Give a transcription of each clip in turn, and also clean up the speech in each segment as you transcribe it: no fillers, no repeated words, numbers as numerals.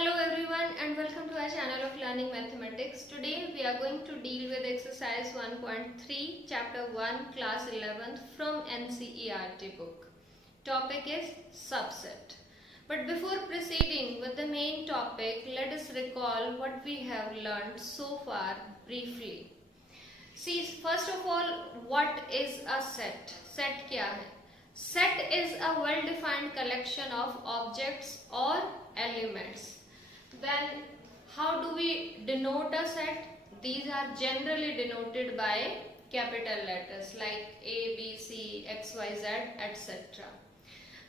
Hello everyone and welcome to our channel of Learning Mathematics. Today we are going to deal with exercise 1.3 chapter 1 class 11th from NCERT book. Topic is subset. But before proceeding with the main topic, let us recall what we have learned so far briefly. See, first of all, what is a set? Set क्या है? Set is a well-defined collection of objects or elements. Then how do we denote a set? These are generally denoted by capital letters like A, B, C, X, Y, Z, etc.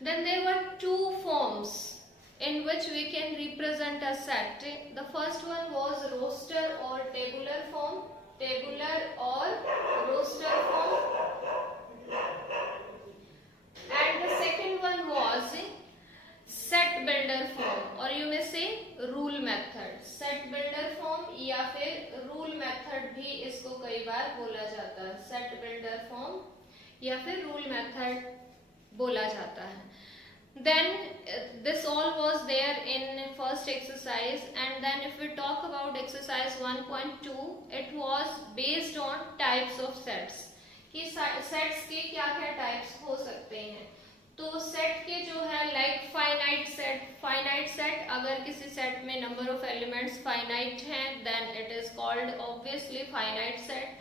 Then there were two forms in which we can represent a set. The first one was roster or tabular form. Tabular or roster form. And the second one was set builder form, or you may say rule method. Set builder form या फिर rule method भी इसको कई बार बोला जाता है. Set builder form या फिर rule method बोला जाता है. Then this all was there in first exercise, and then if we talk about exercise 1.2, it was based on types of sets. कि sets के क्या क्या types हो सकते हैं. तो सेट के जो है लाइक फाइनाइट सेट अगर किसी सेट में नंबर ऑफ एलिमेंट्स फाइनाइट हैं then it is called obviously finite set.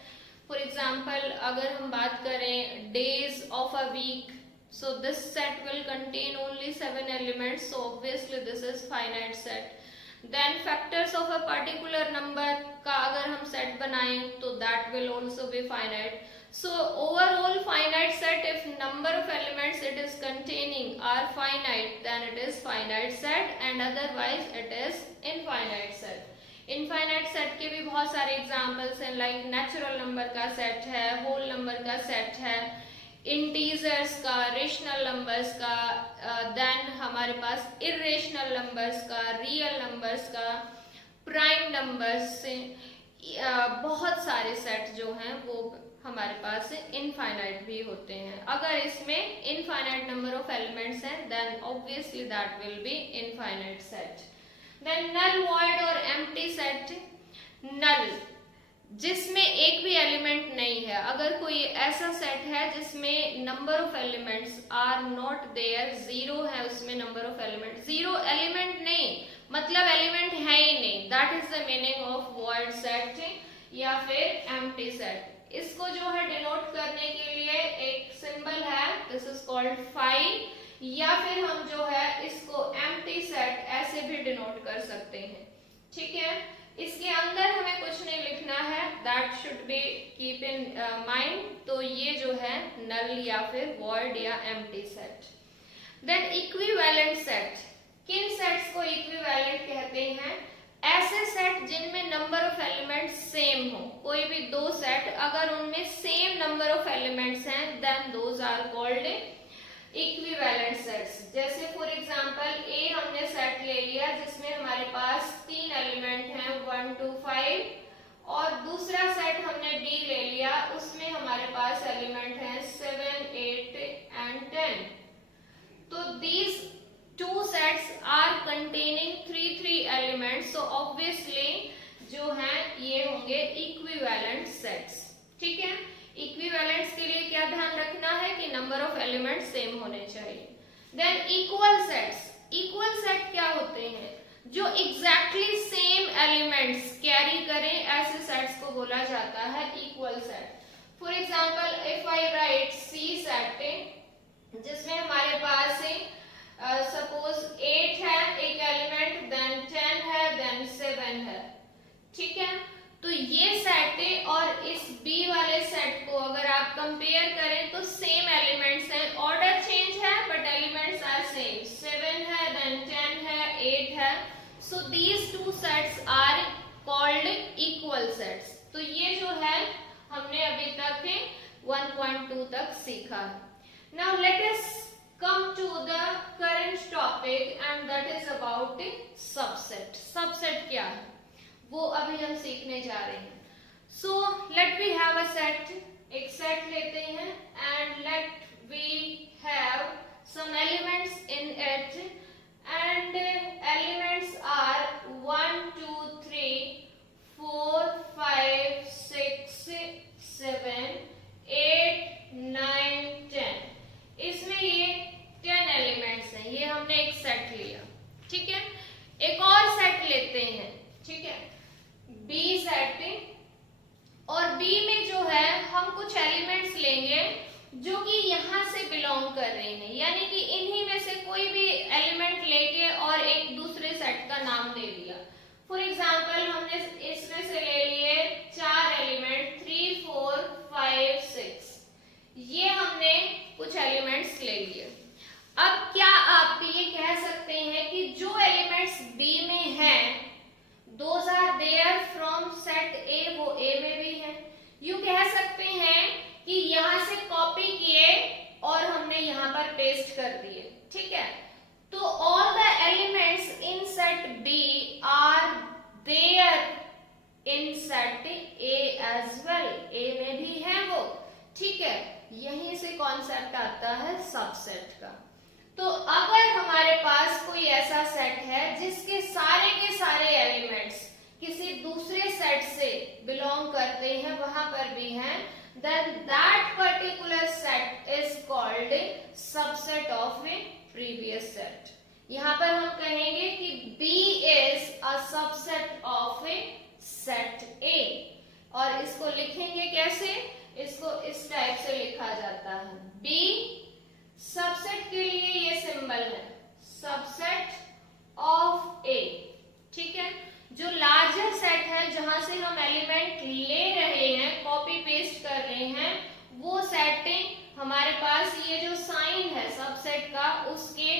For example अगर हम बात करें days of a week, so this set will contain only 7 elements, so obviously this is finite set. Then factors of a particular number का अगर हम set बनाएं तो that will also be finite. So overall finite set, if number of elements it is containing are finite, then it is finite set, and otherwise it is infinite set. Infinite set के भी बहुत सारे examples हैं, like natural number का set है, whole number का set है, integers का, रेशनल नंबर्स का, देन हमारे पास इरेशनल नंबर्स का, रियल नंबर्स का, प्राइम नंबर्स से बहुत सारे सेट जो हैं वो हमारे पास इनफाइनाइट भी होते हैं. अगर इसमें इनफाइनाइट नंबर ऑफ एलिमेंट्स हैं then obviously that will be infinite set. Then null, void और एम्प्टी सेट. नल जिसमें एक भी एलिमेंट नहीं है. अगर कोई ऐसा सेट है जिसमें number of elements are not there, zero है उसमें number of element, zero element नहीं मतलब एलिमेंट है ही नहीं, that is the meaning of void set या फिर एम्प्टी सेट. इसको जो है डिनोट करने के लिए एक सिंबल है, दिस इज कॉल्ड फाई, या फिर हम जो है इसको एम्प्टी सेट ऐसे भी डिनोट कर सकते हैं. ठीक है, इसके अंदर हमें कुछ नहीं लिखना है, that should be keep in mind. तो ये जो है नल या फिर वॉइड या empty set. Then equivalent set. किन सेट्स को इक्विवेलेंट कहते हैं? ऐसे सेट जिनमें नंबर ऑफ एलिमेंट्स सेम हो. कोई भी दो सेट अगर उनमें सेम नंबर ऑफ एलिमेंट्स हैं then those are called equivalent sets. जैसे फॉर एग्जांपल ए हमने सेट ले लिया जिसमें हमारे पास 3 एलिमेंट हैं 1 2 5, और दूसरा सेट हमने बी ले लिया उसमें हमारे पास एलिमेंट हैं 7 8 एंड 10. तो these two sets are containing 3 elements, so obviously जो हैं ये होंगे equivalent sets. ठीक है, equivalents के लिए क्या ध्यान रखना है कि नंबर ऑफ एलिमेंट्स सेम होने चाहिए. Than equal sets. Equal set क्या होते हैं? जो एग्जैक्टली सेम एलिमेंट्स कैरी करें ऐसे सेट्स को बोला जाता है equal set. For example if I write C set जिसमें हमारे पास सपोज 8 है एक एलिमेंट, देन 10 है, देन 7 है. ठीक है, तो ये सेट है और इस बी वाले सेट को अगर आप कंपेयर करें तो सेम एलिमेंट्स हैं, ऑर्डर चेंज है बट एलिमेंट्स आर सेम. 7 है, देन 10 है, 8 है. So these two sets are called equal sets. तो ये जो है हमने अभी तक 1.2 तक सीखा. Now let us come to the current topic and that is about subset. Subset क्या है वो अभी हम सीखने जा रहे हैं. So let we have a set. एक सेट लेते हैं and let we have some elements in it, and elements are B are there in set A as well, A में भी है वो, ठीक है। यहीं से कॉन्सेप्ट आता है सबसेट का। तो अगर हमारे पास कोई ऐसा सेट है जिसके सारे के सारे एलिमेंट्स किसी दूसरे सेट से बिलोंग करते हैं, वहां पर भी हैं, then that particular set is called subset of a previous set। यहां पर हम कहेंगे कि B is a subset of a set A, और इसको लिखेंगे कैसे? इसको इस टाइप से लिखा जाता है। B सबसेट के लिए ये सिंबल है, सबसेट ऑफ A, ठीक है। जो लार्जर सेट है जहां से हम एलिमेंट ले रहे हैं, कॉपी पेस्ट कर रहे हैं, वो सेटिंग हमारे पास ये जो साइन है सबसेट का उसके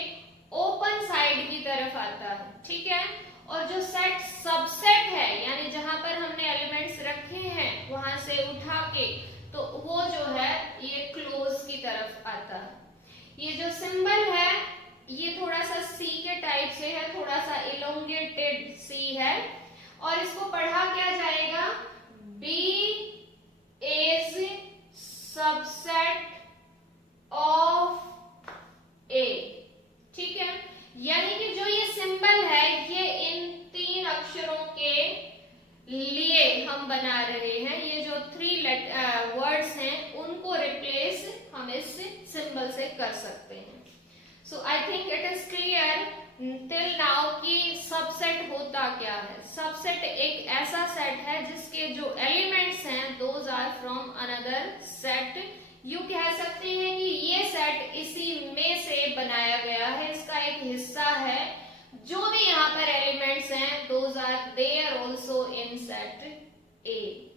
ओपन साइड की तरफ आता है, ठीक है। और जो सेट सबसेट है यानी जहां पर हमने एलिमेंट्स रखे हैं वहां से उठा के, तो वो जो है ये क्लोज की तरफ आता है। ये जो सिंबल है ये थोड़ा सा सी के टाइप से है, थोड़ा सा इलोंगेटेड सी है, और इसको पढ़ा क्या जाएगा? बी इज सबसेट ऑफ ए, ठीक है। यानी कि जो ये सिंबल है ये इन तीन अक्षरों के लिए हम बना रहे हैं, ये जो 3 वर्ड्स हैं उनको रिप्लेस हम इस सिंबल से कर सकते हैं। So I think it is clear till now कि सबसेट होता क्या है। सबसेट एक ऐसा सेट है जिसके जो एलिमेंट्स हैं those are from another set. यू कह सकते हैं कि ये सेट इसी में से बनाया गया है, इसका एक हिस्सा है। जो भी यहाँ पर एलिमेंट्स हैं those are there also in set A,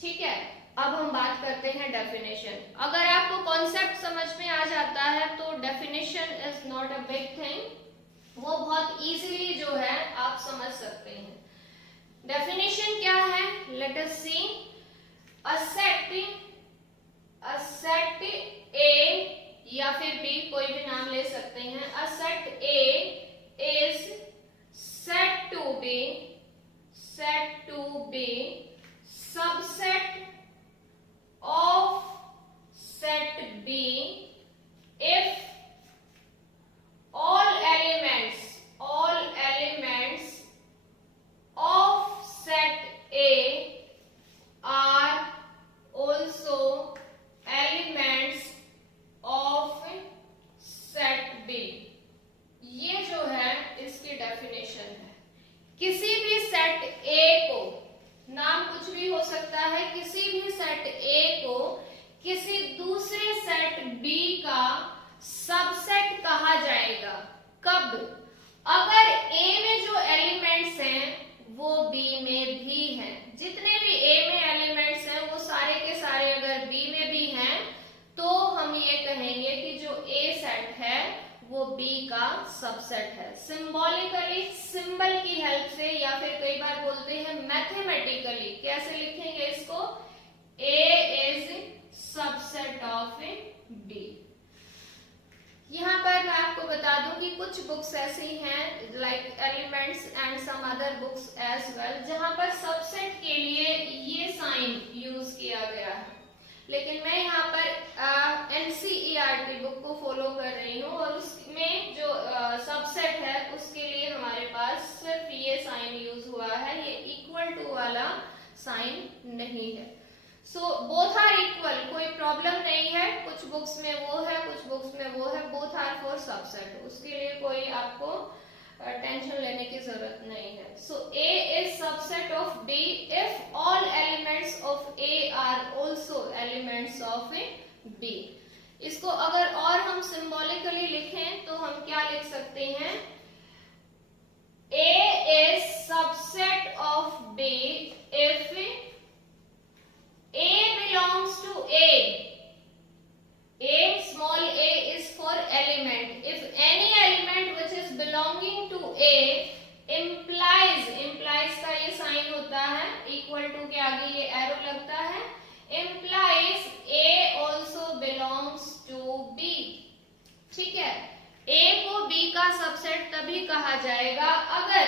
ठीक है। अब हम बात करते हैं डेफिनेशन। अगर आपको कॉन्सेप्ट समझ में आ जाता है तो definition is not a big thing, वो बहुत इजीली जो है आप समझ सकते हैं। डेफिनेशन क्या है? Let us C. A set ए या फिर बी, कोई भी नाम ले सकते हैं। A set A is said to be subset of set B if all elements of set A are also elements of set B। ये जो है इसकी डेफिनेशन है। किसी भी सेट ए को, नाम कुछ भी हो सकता है, किसी भी सेट ए को किसी दूसरे सेट बी का सबसेट कहा जाएगा। कब? अगर ए में जो एलिमेंट्स हैं वो बी में भी हैं। जितने भी ए में एलिमेंट्स हैं वो सारे के सारे अगर बी में भी हैं तो हम ये कहेंगे कि जो ए सेट है वो बी का सबसेट है। सिंबॉलिकली सिंबल की हेल्प से या फिर कई बार बोलते हैं मैथमेटिकली, कैसे लिखेंगे इसको? ए इज सबसेट ऑफ बी। यहाँ पर मैं आपको बता दूं कि कुछ बुक्स ऐसी हैं like elements and some other books as well जहां पर सबसेट के लिए ये साइन यूज किया गया है, लेकिन मैं यहाँ पर एनसीईआरटी बुक को फॉलो कर रही हूँ और उसमें जो सबसेट है उसके लिए हमारे पास सिर्फ ये साइन यूज हुआ है, ये इक्वल टू वाला साइन नहीं है। सो बोथ आर इक्वल, कोई प्रॉब्लम नहीं है। कुछ बुक्स में वो है, कुछ बुक्स में वो है, बोथ आर फॉर सबसेट, उसके लिए कोई आपको टेंशन लेने की जरूरत नहीं है। So A is subset of B if all elements of A are also elements of B। इसको अगर और हम सिंबॉलिकली लिखें तो हम क्या लिख सकते हैं? A is subset of B if A belongs to A. A, small a is for element. If any element which is belonging to A implies का ये साइन होता है, equal to के आगे ये एरो लगता है, implies A also belongs to B। ठीक है, A को B का सबसेट तभी कहा जाएगा अगर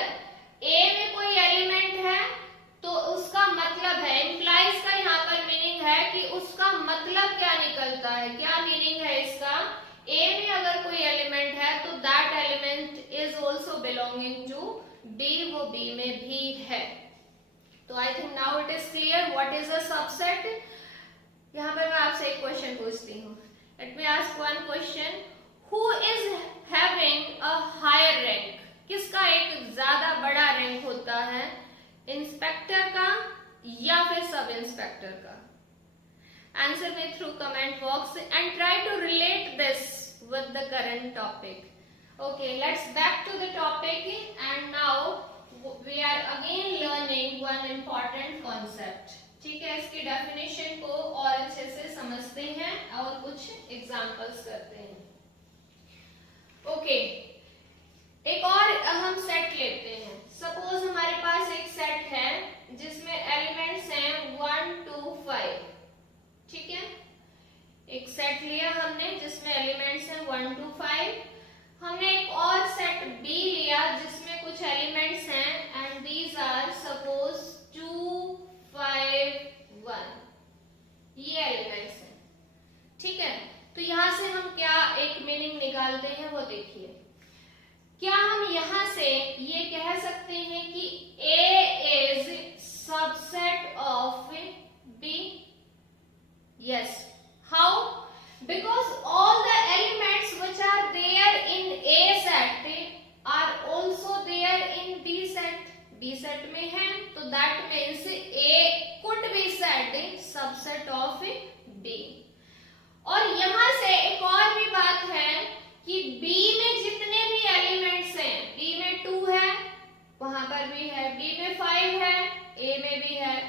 वो बी में भी है। तो I think now it is clear what is a subset. यहाँ पर मैं आपसे एक क्वेश्चन पूछती हूँ। Let me ask one question, who is having a higher rank? किसका एक ज्यादा बड़ा रैंक होता है, इंस्पेक्टर का या फिर सब इंस्पेक्टर का? Answer me through comment box and try to relate this with the current topic. Okay, let's back to the topic and now we are again learning one important concept. ठीक है, इसकी definition को और अच्छे से समझते हैं और कुछ एग्जांपल्स करते हैं। ओके, एक और हम सेट लेते हैं। सपोज हमारे पास एक सेट है जिसमें एलिमेंट्स हैं 1 to 5। ठीक है, एक सेट लिया हमने जिसमें एलिमेंट्स हैं 1 to 5। हमने एक और सेट बी लिया जिसमें कुछ एलिमेंट्स हैं एंड दीज आर सपोज 2, 5, 1। ये एलिमेंट्स हैं। ठीक है, तो यहां से हम क्या एक मीनिंग निकालते हैं वो देखिए। क्या हम यहां से ये कह सकते हैं कि A is subset of B? Yes. How? Because all the elements which are there in A set are also there in B set. B set में है तो that means A could be said subset of B. और यहाँ से एक और भी बात है कि B में जितने भी एलिमेंट्स हैं, B में 2 है, वहां पर भी है, B में 5 है, A में भी है,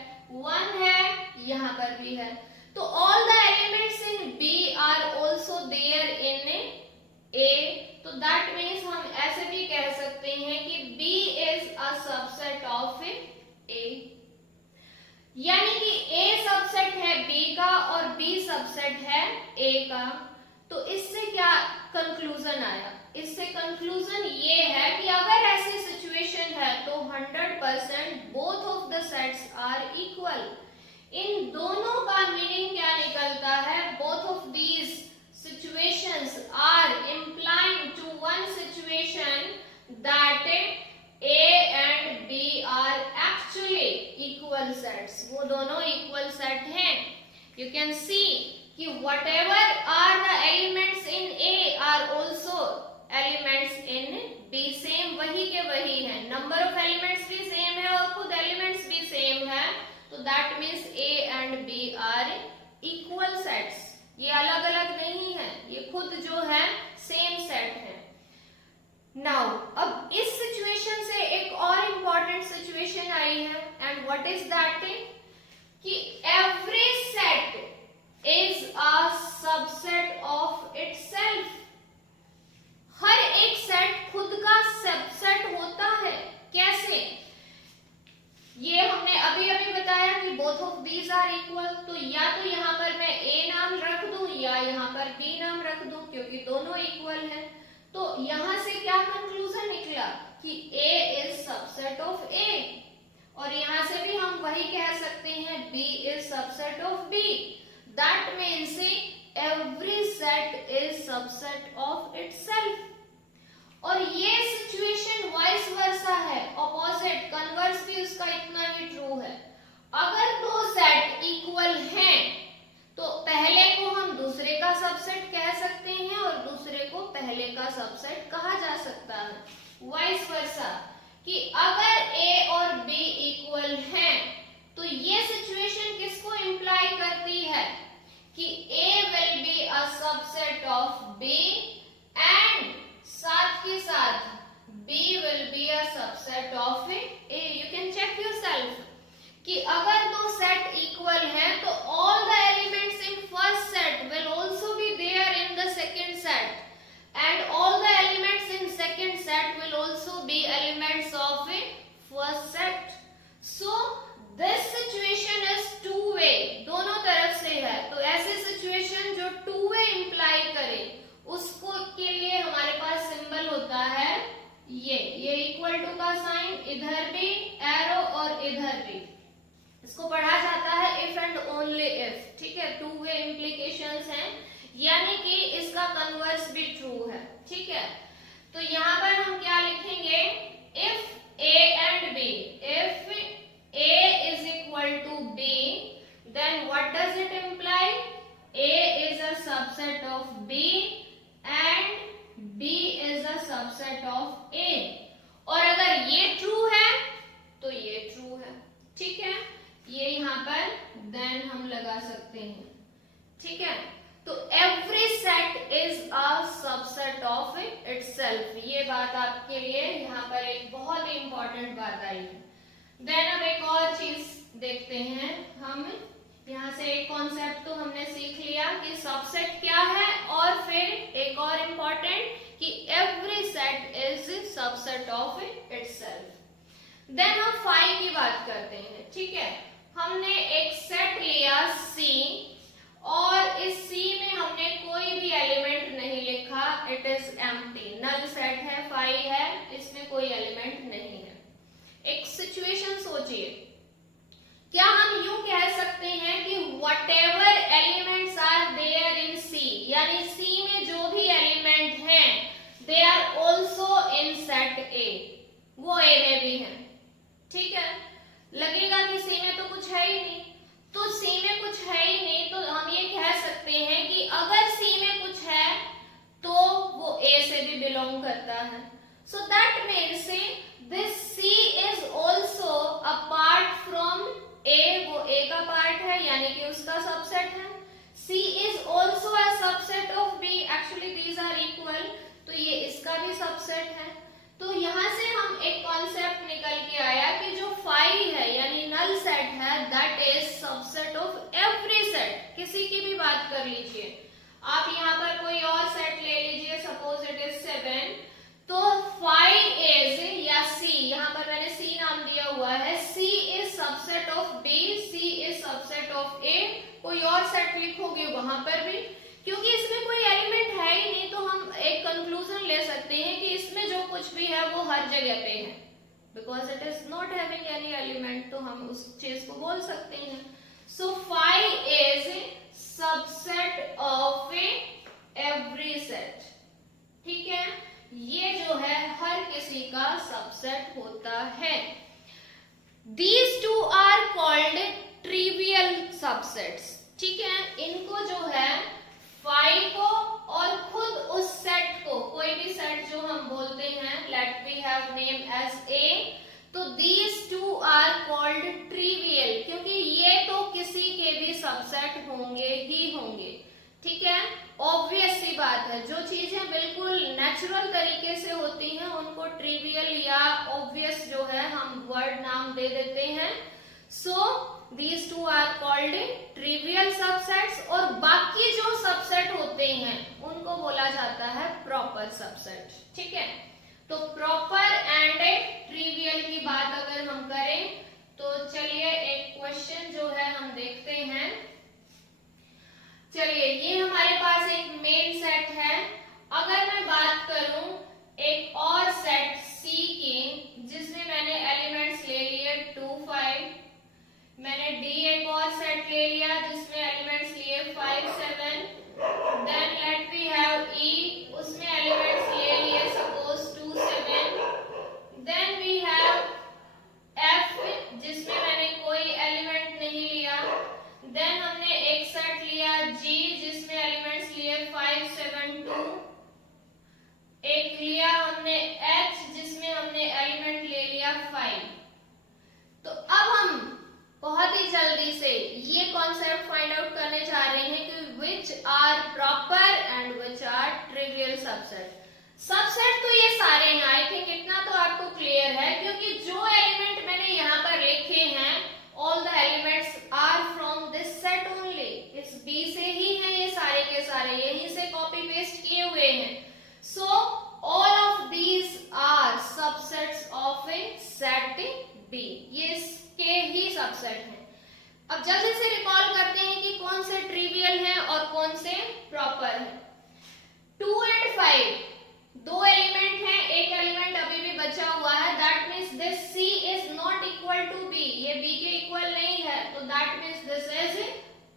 1 है, यहाँ पर भी है। तो all the elements in B are also there in A. तो that means हम ऐसे भी कह सकते हैं कि B is a subset of A. यानी कि A सबसेट है B का और B सबसेट है A का। तो इससे क्या कंक्लूजन आया? इससे कंक्लूजन ये है कि अगर ऐसी सिचुएशन है तो 100% both of the sets are equal. इन दोनों का मीनिंग क्या निकलता है? Both of these situations are implying to one situation that A and B are actually equal sets. वो दोनों इक्वल सेट हैं। यू कैन सी कि whatever are the elements in A are also elements in B। Same वही के वही है, number of elements भी same है और खुद एलिमेंट्स भी सेम है। तो that means A and B are equal sets. ये अलग अलग नहीं है, ये खुद जो है सेम सेट है। नाउ अब इस सिचुएशन से एक और इंपॉर्टेंट सिचुएशन आई है एंड व्हाट इज दैट कि every set is a subset of itself. हर एक सेट खुद का सबसेट होता है। कैसे? ये हमने अभी अभी बताया कि both of these are equal. तो या तो यहाँ पर मैं A नाम रख दूं या यहाँ पर B नाम रख दूं क्योंकि दोनों इक्वल हैं। तो यहाँ से क्या कंक्लूजन निकला कि A is subset of A। और यहाँ से भी हम वही कह सकते हैं B is subset of B। That means every set is subset of itself. और ये सिचुएशन वाइस वर्सा है, ऑपोजिट कन्वर्स भी उसका इतना ही ट्रू है। अगर दो सेट इक्वल हैं तो पहले को हम दूसरे का सबसेट कह सकते हैं और दूसरे को पहले का सबसेट कहा जा सकता है। वाइस वर्सा कि अगर A और B इक्वल हैं तो ये सिचुएशन किसको इंप्लाई करती है कि A will be a subset of B and साथ के साथ B will be a subset of A. You can check yourself कि अगर दो सेट इक्वल हैं तो all the elements in first set will also be there in the second set and all the elements in second set will also be elements of a first set. So this situation is two way, दोनों तरफ से है। तो ऐसे situation जो two way imply करे उसको के लिए हमारे पास सिंबल होता है ये इक्वल टू का साइन, इधर भी एरो और इधर भी। इसको पढ़ा जाता है इफ एंड ओनली इफ। ठीक है, टू वे इम्प्लीकेशंस हैं, यानी कि इसका कन्वर्स भी ट्रू है। ठीक है, तो यहाँ पर हम क्या लिखेंगे? इफ A एंड फाइव है। देन अब एक और चीज देखते हैं हम, यहाँ से एक कॉन्सेप्ट तो हमने सीख लिया कि सबसेट क्या है, और फिर एक और इम्पोर्टेंट कि every set is subset of itself. देन हम फाइव की बात करते हैं, ठीक है। हमने एक सेट लिया C, और इस C में हमने कोई भी एलिमेंट नहीं लिखा, it is empty, null set है, फाइव है, इसमें कोई एलिमेंट नहीं है। एक सिचुएशन सोचिए, क्या हम यूं कह सकते हैं कि whatever elements are there in C, यानी C में जो भी एलिमेंट हैं they are also in set A, वो A में भी हैं, ठीक है। लगेगा कि C में तो कुछ है ही नहीं, तो C में कुछ है ही नहीं, तो हम ये कह सकते हैं कि अगर C में कुछ है तो वो A से भी बिलोंग करता है। So that means this C is also a part from A, वो A का पार्ट है, यानी कि उसका सबसेट है। C is also a subset of B, actually these are equal, तो ये इसका भी सबसेट है। तो यहाँ से हम एक कॉन्सेप्ट निकल के आया कि जो फाइव है यानी नल सेट है, that is subset of every set. किसी की भी बात कर लीजिए आप, यहाँ पर कोई और सेट ले लीजिए, सपोज इट इज 7, तो 5 इज या C, यहाँ पर मैंने C नाम दिया हुआ है, C is subset of B, C is subset of A। कोई और सेट लिखोगे वहां पर भी, क्योंकि इसमें कोई एलिमेंट है ही नहीं, तो हम एक कंक्लूजन ले सकते हैं कि इसमें जो कुछ भी है वो हर जगह पे है, because it is not having any element, तो हम उस चीज को बोल सकते हैं। सो 5 is subset of every set, ठीक है। ये जो है हर किसी का सबसेट होता है। These two are called trivial subsets, ठीक है। इनको जो है फाइव को और खुद उस सेट को, कोई भी सेट जो हम बोलते हैं, let we have name as A, तो these two are called trivial, क्योंकि ये तो किसी के भी सबसेट होंगे ही होंगे, ठीक है। ऑब्वियस सी बात है, जो चीजें बिल्कुल नेचुरल तरीके से होती हैं उनको ट्रिवियल या ऑब्वियस जो है हम वर्ड नाम दे देते हैं। So these two are called trivial subsets, और बाकी जो सबसेट होते हैं उनको बोला जाता है प्रॉपर सबसेट, ठीक है। तो प्रॉपर एंड ट्रिवियल की बात अगर हम करें तो चलिए एक क्वेश्चन जो है हम देखते हैं। चलिए, ये हमारे पास एक मेन सेट है। अगर मैं बात करूं एक और सेट C की, जिसमें मैंने एलिमेंट्स ले लिए 2, 5, मैंने D एक और सेट ले लिया जिसमें एलिमेंट्स लिए 5, 7, then let we have E, उसमें एलिमेंट्स ले लिए suppose 2, 7, then we have F जिसमें मैंने कोई एलिमेंट नहीं लिया, देन हमने एक सेट लिया G जिसमें एलिमेंट्स लिए 5, 7, 2, एक लिया हमने H जिसमें हमने एलिमेंट ले लिया 5। तो अब हम बहुत ही जल्दी से ये कॉन्सेप्ट फाइंड आउट करने जा रहे हैं कि which are proper and which are trivial subset। Subset तो ये सारे हैं, आई थिंक इतना तो आपको क्लियर है, क्योंकि जो एलिमेंट मैंने यहाँ पर लिखे हैं all the elements are from this set only, इस B से ही हैं ये सारे के सारे, यहीं से कॉपी पेस्ट किए हुए हैं। So all of these are subsets of a set B, ये इसके ही सबसेट हैं। अब जल्दी से रिकॉल करते हैं कि कौन से ट्रिवियल हैं और कौन से प्रॉपर हैं। 2 and 5 दो एलिमेंट हैं, एक एलिमेंट अभी भी बचा हुआ है, that means this C is not equal to B, ये B के इक्वल नहीं है, तो that means this is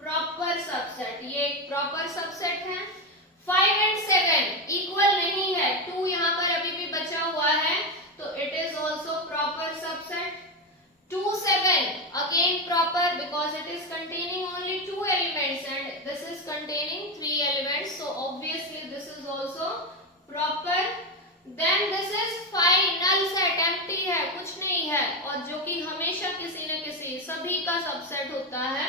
proper subset, ये एक प्रॉपर सबसेट है। 5 and 7 इक्वल नहीं है, 2 यहाँ पर अभी भी बचा हुआ है, तो it is also proper subset. 2, 7 again proper because it is containing only 2 elements and this is containing 3 elements, so obviously this is also proper। then this is 5 null set, empty है, कुछ नहीं है, और जो कि हमेशा किसी न किसी सभी का सबसेट होता है,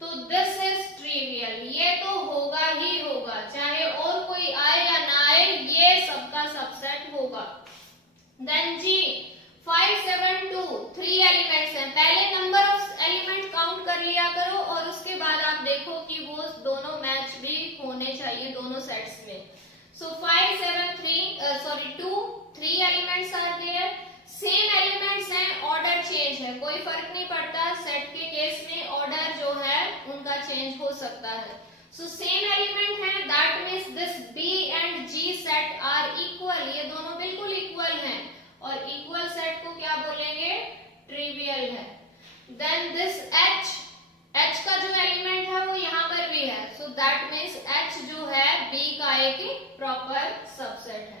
तो this is trivial, ये तो होगा ही होगा, चाहे और कोई आए या ना आए, ये सबका सबसेट होगा। then G 5, 7, 2 है, कोई फर्क नहीं पड़ता, सेट के केस में ऑर्डर जो है उनका चेंज हो सकता है। सो सेम एलिमेंट है, that means this B and G set are equal, ये दोनों बिल्कुल इक्वल हैं, और इक्वल सेट को क्या बोलेंगे, ट्रिवियल है। देन दिस एच का जो एलिमेंट है वो यहाँ पर भी है, सो दैट मीन्स एच जो है बी का एक प्रॉपर सबसेट है।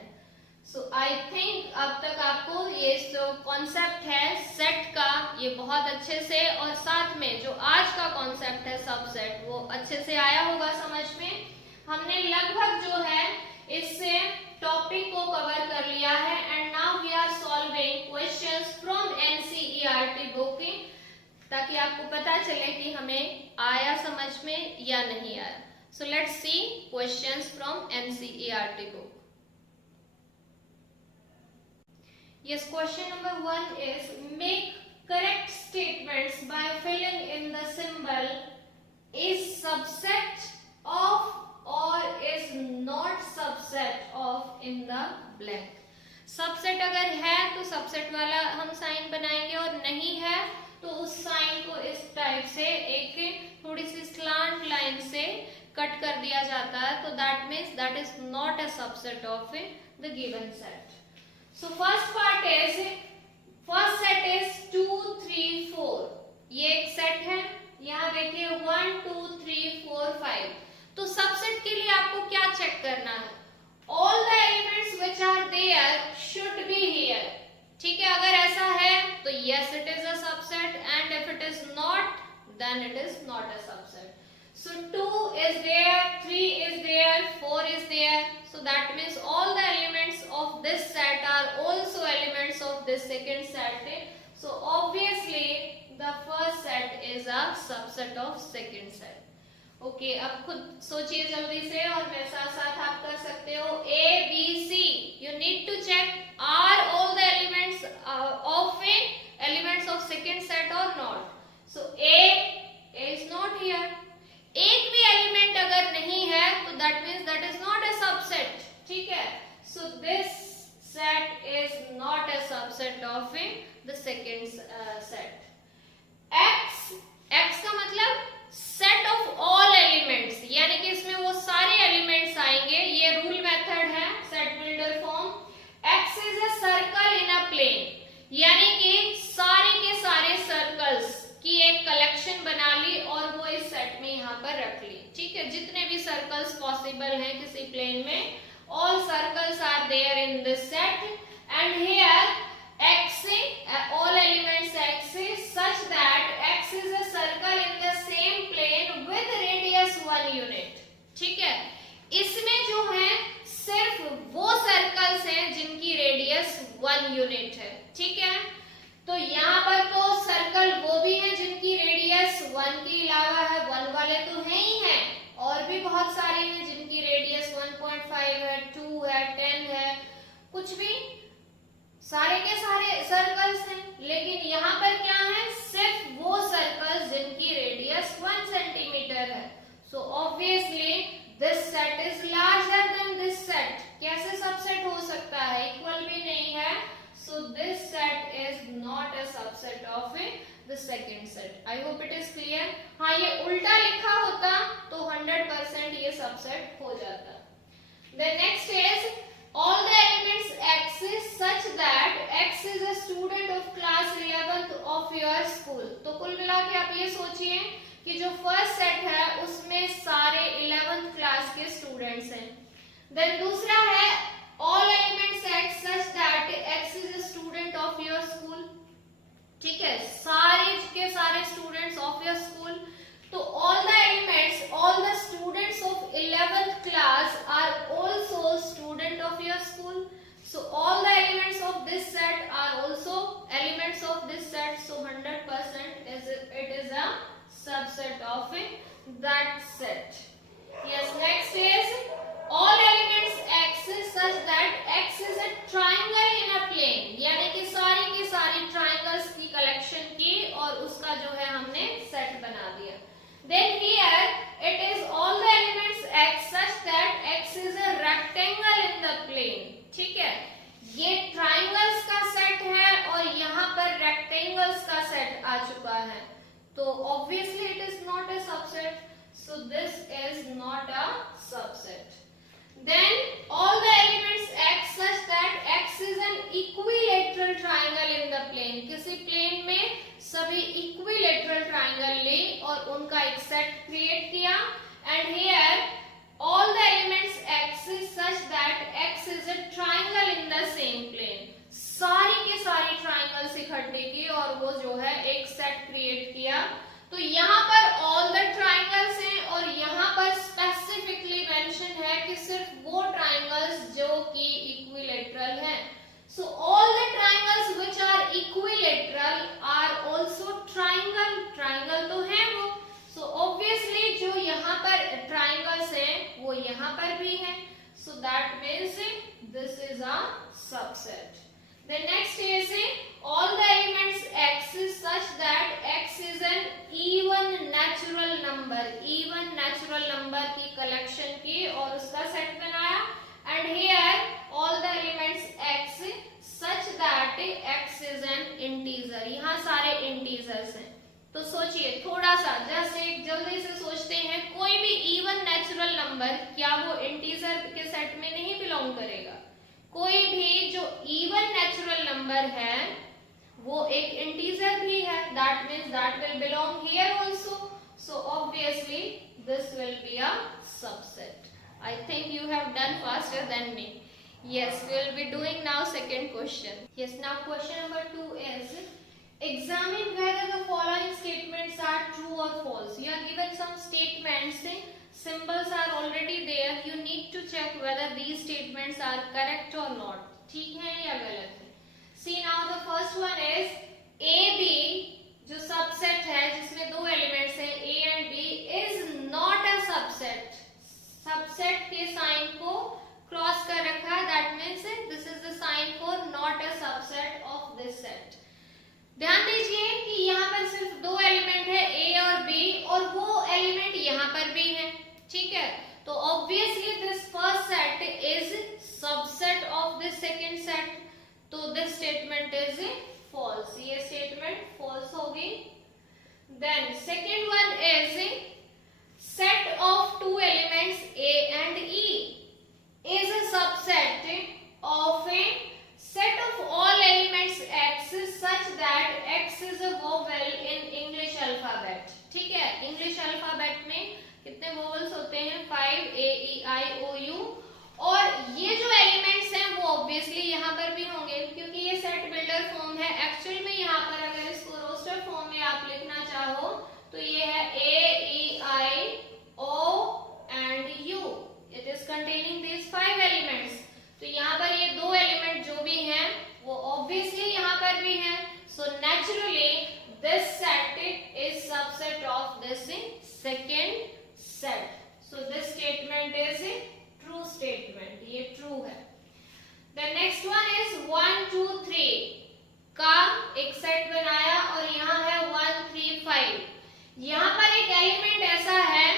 सो आई थिंक अब तक आपको ये जो कॉन्सेप्ट है सेट का ये बहुत अच्छे से, और साथ में जो आज का कॉन्सेप्ट है सबसेट, वो अच्छे से आया होगा समझ में। हमने लगभग जो है इससे टॉपिक को कवर कर लिया है, and now we are solving questions from NCERT book, ताकि आपको पता चले कि हमें आया समझ में या नहीं आया। So let's see questions from NCERT book. Yes, question number 1 is make correct statements by filling in the symbol is subset of or is not subset of in the blank. Subset अगर है तो subset वाला हम sign बनाएंगे, और नहीं है तो उस साइन को इस टाइप से एक थोड़ी सी स्लांट लाइन से कट कर दिया जाता है, तो that means that is not a subset of the given set. So first part is, first set is 2 3 4, ये एक सेट है, यहाँ देखिए 1 2 3 4 5। तो सबसेट के लिए आपको क्या चेक करना है, all the elements which are there should be here, ठीक है। अगर ऐसा है तो yes it is a subset, and if it is not then it is not a subset. So 2 is there, 3 is there, 4 is there, so that means all the elements of this set are also elements of this second set. So obviously the first set is a subset of second set. Okay, अब खुद सोचिए जल्दी से, और मेरे साथ साथ आप कर सकते हो। A, B, C, you need to check are all the elements of elements of second set or not. So A is not here. एक भी एलिमेंट अगर नहीं है तो that means that is not a subset, ठीक है। So this set is not a subset of the second set. X का मतलब सेट ऑफ ऑल एलिमेंट्स, यानी कि इसमें वो सारे एलिमेंट्स आएंगे, ये रूल मेथड है set builder form. X is a circle in a plane, यानी कि सारे के सारे सर्कल्स की एक कलेक्शन बना ली और वो इस सेट में यहाँ पर रख ली, ठीक है। जितने भी सर्कल्स पॉसिबल हैं किसी प्लेन में, all circles are there in this set, and here X, all elements X such that X is a circle in the same plane with radius 1 unit, ठीक है। इसमें जो है सिर्फ वो सर्कल्स हैं जिनकी रेडियस 1 यूनिट है, ठीक है। तो यहाँ पर तो सर्कल वो भी हैं जिनकी रेडियस 1 के अलावा है, 1 वाले तो हैं ही हैं, और भी बहुत सारे हैं जिनकी रेडियस 1.5 है, 2 है, 10 है, कुछ भी, सारे के सारे सर्कल्स हैं। लेकिन यहाँ पर क्या है, सिर्फ वो सर्कल्स जिनकी रेडियस 1 सेंटीमीटर है। सो obviously this set is larger than this set. कैसे सबसेट हो सकता है, इक्वल भी नहीं है। So this set is not a subset of the second set. I hope it is clear. हाँ, ये उल्टा लिखा होता तो 100% ये सबसेट हो जाता। The next is all the elements X is such that X is a student of class 11th of your school. तो कुल मिला के आप ये सोचिए कि जो फर्स्ट सेट है उसमें सारे 11th क्लास के स्टूडेंट्स हैं। Then दूसरा है all elements X such that X is a student of your school, ठीक है, सारे के सारे स्टूडेंट्स ऑफ योर स्कूल। तो all the elements, all the students of 11th class are also student of your school. So all the elements of this set are also elements of this set. So 100% it is a subset of that set. Yes, next is all elements X such that X is a triangle in a plane, यानी कि सारी की सारी triangles की collection की और उसका जो है हमने सेट बना दिया। Then here it is all the elements X such that X is a rectangle in the plane, ठीक है। ये ट्राइंगल्स का सेट है और यहाँ पर रेक्टेंगल्स का सेट तो obviously it is not a subset, so this is not a subset. Then all the elements act such that X is an equilateral triangle in the plane. किसी plane में सभी equilateral triangle ले और उनका एक set create किया, and here all the elements X is such that X is a triangle in the same plane. सारी के सारी ट्राइंगल्स इकट्ठे की और वो जो है एक सेट क्रिएट किया। तो यहाँ पर ऑल द ट्राइंगल्स हैं और यहाँ पर स्पेसिफिकली मेंशन है कि सिर्फ वो ट्राइंगल्स जो कि इक्विलेटरल हैं। So all the triangles which are equilateral are also triangle, triangle तो है वो। सो ऑब्वियसली जो यहाँ पर ट्राइंगल्स हैं वो यहाँ पर भी हैं, so that means this is a subset. The next is all the elements X is such that X is an even natural number, even natural number की collection की और उसका set बनाया, and here all the elements X such that X is an integer, यहाँ सारे integers हैं। तो सोचिए थोड़ा सा जस्ट एक जल्दी से सोचते हैं, कोई भी even natural number क्या वो integer के set में नहीं belong करेगा? कोई भी जो इवन नेचुरल नंबर है वो एक इंटीजर भी है, that means that will belong here also, so obviously this will be a subset. I think you have done faster than me. Yes, we will be doing now second question. Yes, now question number 2 is examine whether the following statements are true or false. You are given some statements, symbols are already there, you need to check whether these statements are correct or not. ठीक है या गलत है? See now the first one is AB जो subset है जिसमें दो elements हैं A and B is not a subset. Subset के साइन को क्रॉस कर रखा है, that means this is the sign for not a subset of this set. ध्यान दीजिए कि यहाँ पर सिर्फ दो एलिमेंट है A और B और वो एलिमेंट यहाँ पर भी है, ठीक है? तो obviously this first set is subset of this second set, तो दिस स्टेटमेंट इज फॉल्स, ये स्टेटमेंट फॉल्स होगी। Then second one is set of two elements A and E is a subset of a set of all elements X such that X is a vowel in English alphabet. ठीक है, English alphabet में कितने vowels होते हैं? 5 A E I O U, और ये जो elements हैं वो ऑब्वियसली यहाँ पर भी होंगे क्योंकि ये सेट बिल्डर फॉर्म है। एक्चुअल में यहाँ पर अगर इसको रोस्टर फॉर्म में आप लिखना चाहो तो ये है A E I O and U. It is containing these 5 elements. तो यहाँ पर ये दो एलिमेंट जो भी हैं वो ऑब्वियसली यहाँ पर भी हैं, so naturally this set is subset of this second set, so this statement is true statement, ये ट्रू है। द नेक्स्ट वन इज 1 2 3 का एक सेट बनाया और यहाँ है 1 3 5। यहाँ पर एक एलिमेंट ऐसा है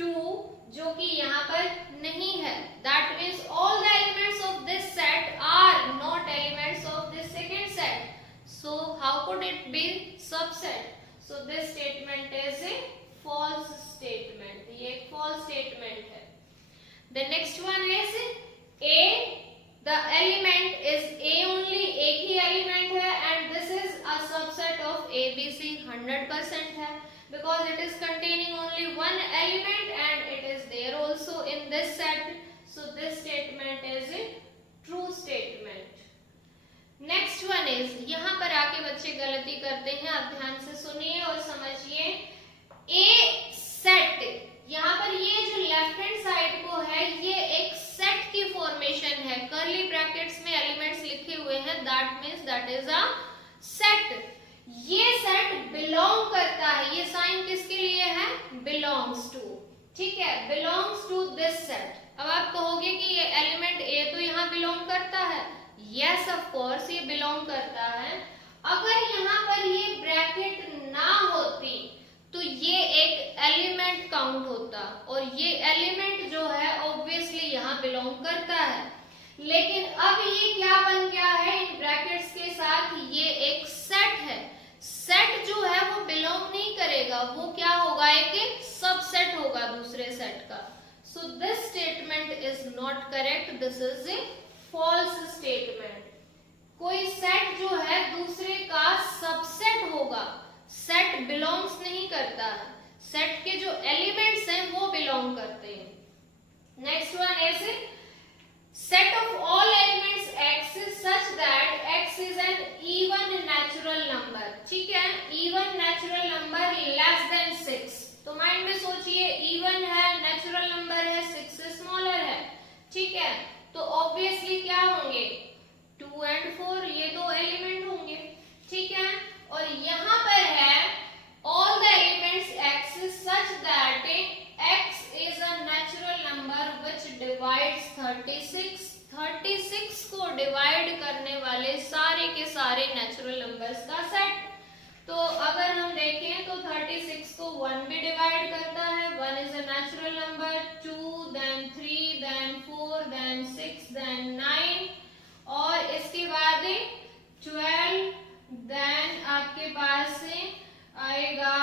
2 जो कि यहाँ पर नहीं है, that means all the elements of this set are not elements of this second set, so how could it be subset? So this statement is a false statement, ये एक फॉल्स स्टेटमेंट है। The next one is A, the element is A only, एक ही element है and this is a subset of ABC, 100% है because it is containing only one element and it is there also in this set, so this statement is a true statement. Next one is, यहाँ पर आके बच्चे गलती करते हैं, आप ध्यान से सुनिए और समझिए। A सेट, यहाँ पर ये जो लेफ्ट हैंड साइड को है ये एक सेट की फॉर्मेशन है, कर्ली ब्रैकेट्स में एलिमेंट्स लिखे हुए हैं, that means that is a set. ये सेट बिलोंग करता है, ये साइन किसके लिए है? बिलोंग्स टू, ठीक है, बिलोंग्स टू दिस सेट। अब आप कहोगे कि ये एलिमेंट A तो यहाँ बिलोंग करता है, यस ऑफ कोर्स ये बिलोंग करता है। अगर यहाँ पर ये ब्रैकेट ना होती तो ये एक एलिमेंट काउंट होता और ये एलिमेंट जो है ऑब्वियसली यहाँ बिलोंग करता है, लेकिन अब ये क्या बन गया है? इन ब्रैकेट्स के साथ ये एक सेट है। सेट जो है वो बिलोंग नहीं करेगा सेट का। So this statement is not correct, this is a false statement. कोई सेट जो है दूसरे का सबसेट होगा, सेट बिलोंग्स नहीं करता है, सेट के जो एलिमेंट्स हैं वो बिलोंग करते हैं। Next one is set of all elements x is such that x is an even natural number। ठीक है, even natural number less than 6। तो माइंड में सोचिए, even है, नेचुरल नंबर है, 6 से स्मॉलर है। ठीक है, तो ऑब्वियसली क्या होंगे, 2 and 4 ये दो एलिमेंट होंगे। ठीक है, और यहाँ पर है all the elements x is such that x is a natural number which divides 36। 36 को डिवाइड करने वाले सारे के सारे नेचुरल नंबर्स का सेट। तो अगर हम देखें तो 36 को 1 भी डिवाइड करता है, 1 is a natural number, 2 then 3 then 4 then 6 then 9, और इसके बाद 12 देन आपके पास आएगा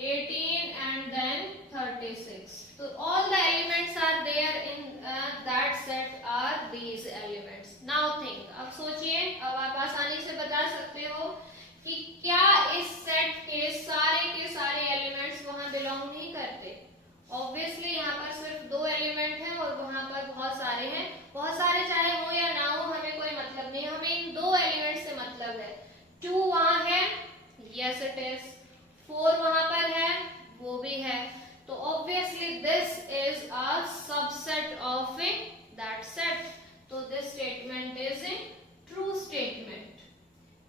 18 एंड देन 36। तो all the elements are there in that set are these elements। Now think, अब सोचिए, अब आप आसानी से बता सकते हो कि क्या इस सेट के सारे एलिमेंट्स वहां बिलोंग नहीं करते। ऑब्वियसली यहाँ पर सिर्फ 2 एलिमेंट हैं और वहां पर बहुत सारे हैं। बहुत सारे चाहे हो या ना हो हमें कोई मतलब नहीं, हमें इन 2 एलिमेंट से मतलब है। 2 वहां है, यस इट इज, 4 वहां पर है, वो भी है। तो obviously this is a subset of that set. तो this statement is a true statement.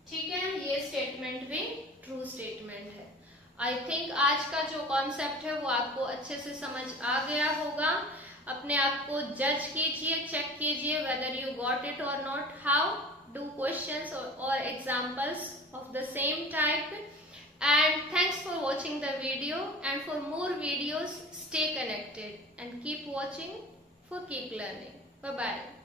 ठीक है, ये स्टेटमेंट भी ट्रू स्टेटमेंट है। आई थिंक आज का जो कॉन्सेप्ट है वो आपको अच्छे से समझ आ गया होगा। अपने आप को जज कीजिए, चेक कीजिए whether you got it or not, how do questions or examples of the same type। And thanks for watching the video, and for more videos stay connected and keep watching for keep learning। Bye bye।